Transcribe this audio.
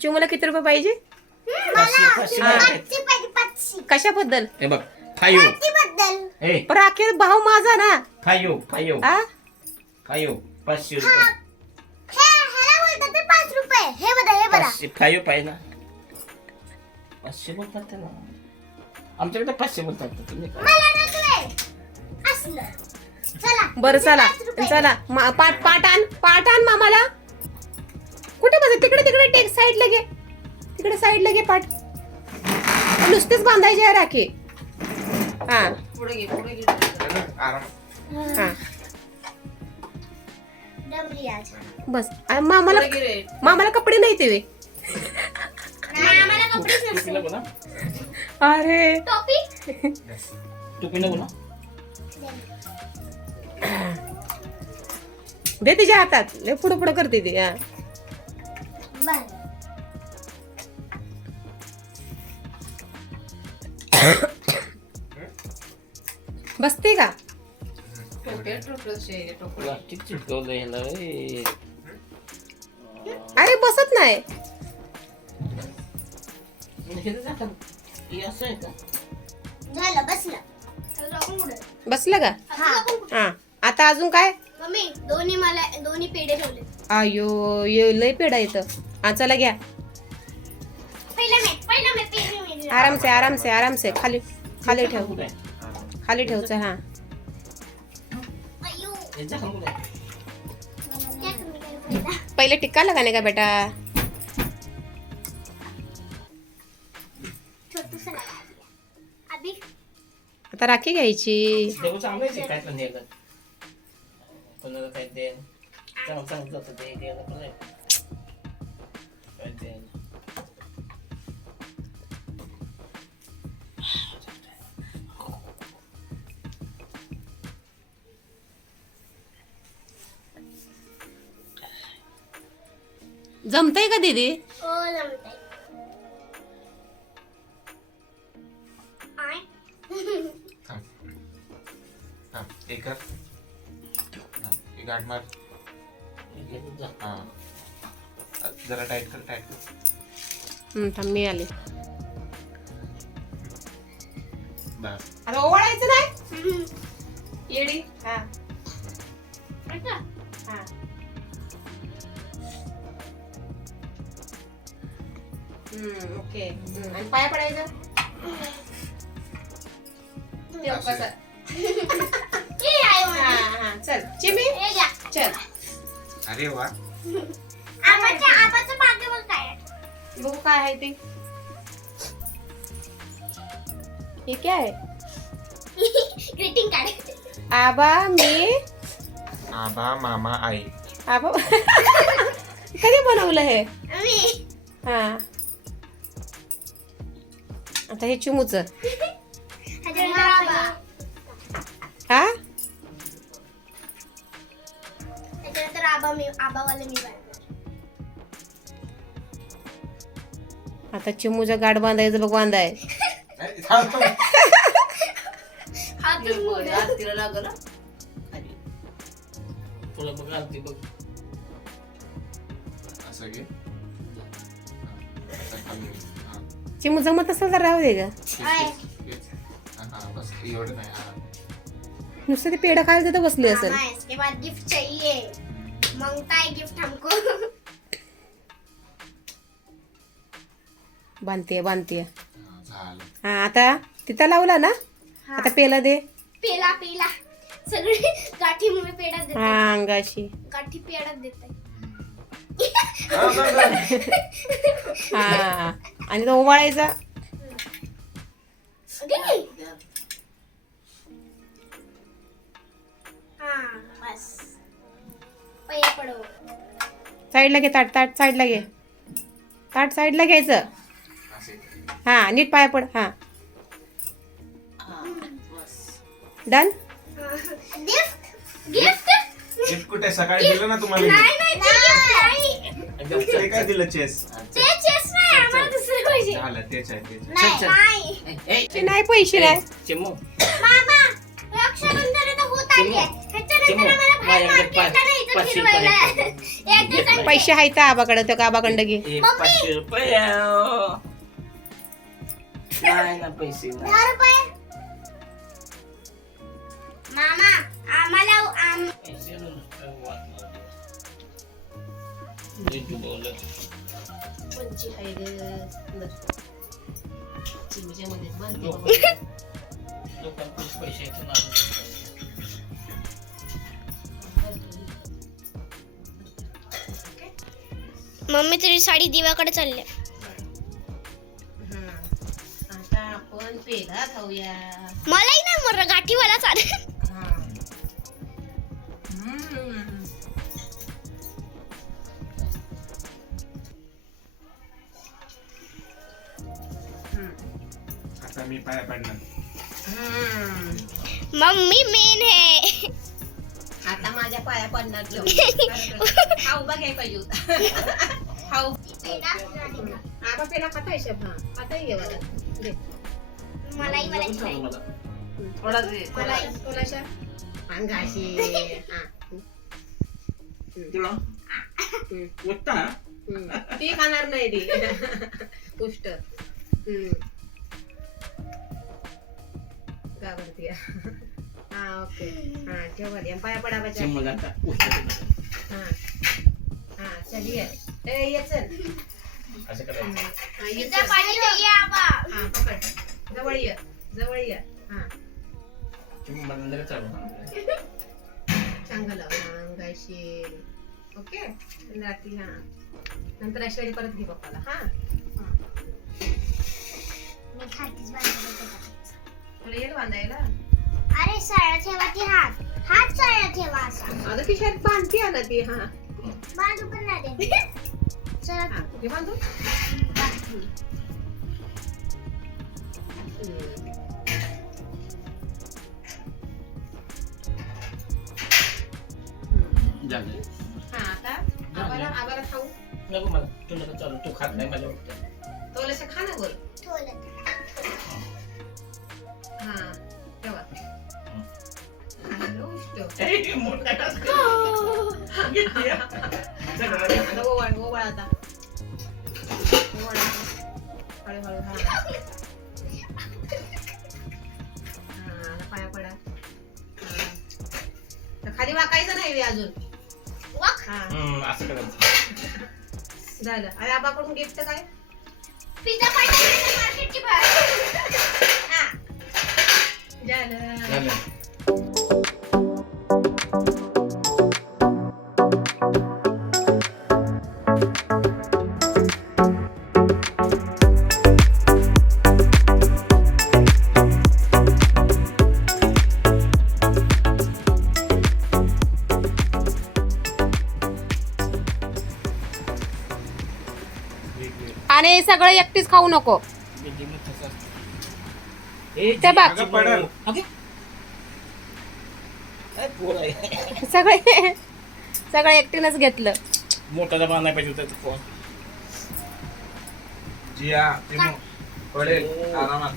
चिमूला किती रुपये पाहिजे? हा. कशाबद्दल? हे बघ फायू बद्दल ए पण राखे भाऊ माझा ना. फायू फायू आ? फायू पाचशे रुपये. हे हे हे पाचशे फायू पाहिजे ना. पाचशे बोलतात ते ना. आमच्याकडे पाचशे बोलतात ते, तुम्ही काय? बरं चला. चला. मा- पाट आण पाट आण मामाला. कुठे बस? तिकडे तिकडे टेक साईडला घे. तिकडे साईडला घे पाट नुसतेच बांधायचे आहे राखे. हा. हा. बस. आणि मामाला मामाला कपडे नाही ते अरे. टोपी टोपी नको ना दे तिच्या हातात. पुढं पुढं करते ती हा. बसते का? प्लास्टिक चिटकवलं ह्याला ए. अरे बसत नाही. हे तर जातं. हे असं आहे का? झालं बसलं. बसलं का? हा. हा. आता अजून काय? मम्मी दोन्ही मला दोन्ही पेढे ठेवले अयो यो लय पेडा येतं हा चला घ्या पहिला मी पहिला मी पेढे मी आराम से आराम से आराम से खाली खाली ठेव। कुठे आहे? खाली ठेवचं हा। अयो। हे झाकण कुठे आहे? क्या कमी काय पहिला पहिले टिक्का लगा नाही का बेटा। छोटूसा लगा अभी। आता राखी घ्यायची देऊ चांगलं आहे ते, काय पण द्यायला कोणाला काय दे जमतय का दीदी? हो जमतंय. गाठ मार. हे. जरा टाईट कर टाईट कर. थांब मी आले. बस आता ओवाळायचं नाही? येडी. हा. हा. ओके. आणि पाया पडायचं? असं. बसा. हे आहे हा. हा चल. चिमी? चल. अरे वा. काय आहे. बघू काय आहे ते. हे काय आहे? ग्रीटिंग कार्ड आबा मी. आबा मामा आई. आबा. कधी बनवलं हे? मी. हा. आता हे चिमूच. हा? आता चिमूच्या गाठ बांधायचं बघ बांधाय असं चिमू जमत असेल तर राहू दे ग. हा, हा, हा. नुसतं ते पेढा खायला तिथं बसली असेल. मामा, इसके बाद गिफ्ट चाहिए मांगता है गिफ्ट हमको. बांधते बांधते हा, झालं. हा आता तिथं लावला ना? आता पेला दे. पेला पेला. सगळी गाठी मुळे पेढा देते हा अंगाशी. गाठी पेढा देते हा, आणि तो पडो साईडला घे ताट ताट साईडला घे. ताट साईडला घ्यायचं. हा नीट पाया पड हा. डन कुठे? सकाळी दिलं ना तुम्हाला नाही नाही ते gift नाही. ते काय दिलं चेस ते चेस नाही आम्हाला दुसरं पाहिजे झालं तेच आहे तेच आहे. नाही चल. नाही. ए, ते नाही पैसे नाही चिमू. मामा रक्षाबंधन आता होत आली आहे. चिमू, ह्याच्यानंतर चिमू, आम्हाला बाहेर माझ्याकडे मार्केटला पाच- नाही तर पाचशे फिरवायला. रुपये. सांग. पैसे आहेत आबाकडे त्या आबाकडं घे. पाचशे रुपये. नाही ना पैसे नाही. दहा रुपये. मी डुबवलं. मम्मी तुझी साडी दिव्याकडे चालली आता आपण पेढा खाऊया मलाही नाही मर गाठीवाला चालेल आता मी पाया पडणार. मम्मी मेन है आता माझ्या पाया पडणार तो. बघाय पाहिजे होता खाऊ आबा पेढा खाताय शब हा खाताय घे मला घे. मलाही मला जाऊन सांगू मला. थोडा दे थोडा. थोडाशा अंगाशी. हा. तुला? हम्म. हम्म. ती खाणार नाही ती. पुष्ट. हम्म. घाबरती हा ओके. हा ठेव. आणि पाया पडा उचलून. हा. हा चल ये. ए ये चल. असं करायचं. हा ये चल. पाणी नाही आबा. हा पकड. जवळ ये. जवळ ये. हा. चिमण लगेच चालू चांगलं. हा अंगाशी. ओके. रात्री हा. नंतर ऐश्वर्या परत घे पप्पाला. हा. तुला येईल बांधायला? अरे सरळ ठेवा की हात. हात सरळ ठेवा असा. अगं ती बांधते ना ती हा. बांधू पण नाही दे चला. हा घे बांधू. झालं हा आता आबाला आबाला खाऊ. नको मला. तू नका चालू. तू खात नाही माझ्या तो लसं खा ना बोल मोठा. घेतली हा. सगळं. आता आता. हळूहळू हा. पाया पडा. हा. तर खाली वाकायचं नाही अजून. हा. हम्म, असं करायचं. झालं. अरे आबाकडून गिफ्ट काय? पिझ्झा पाहिजे मार्केटची बाहेर. हा. झालं. झालं. आणि हे सगळं एकटीच खाऊ नको ते बघ. सगळे सगळं एकटीनच घेतलं. मोठा डबा नाही पाहिजे होता फोन. जिया पडेल आरामात.